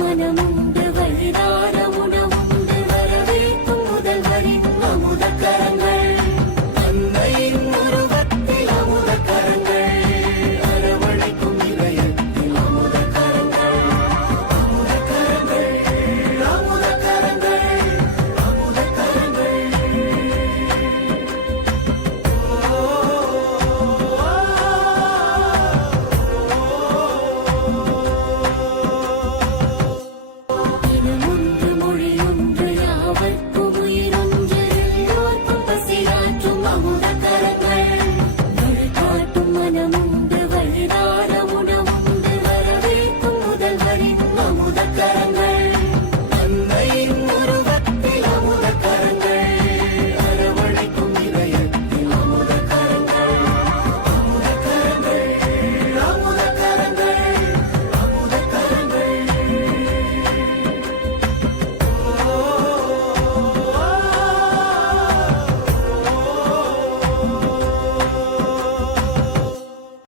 மனமுண்டு வழிதார உணவுண்டு வரவேற்கும் முதல்வரின் அமுத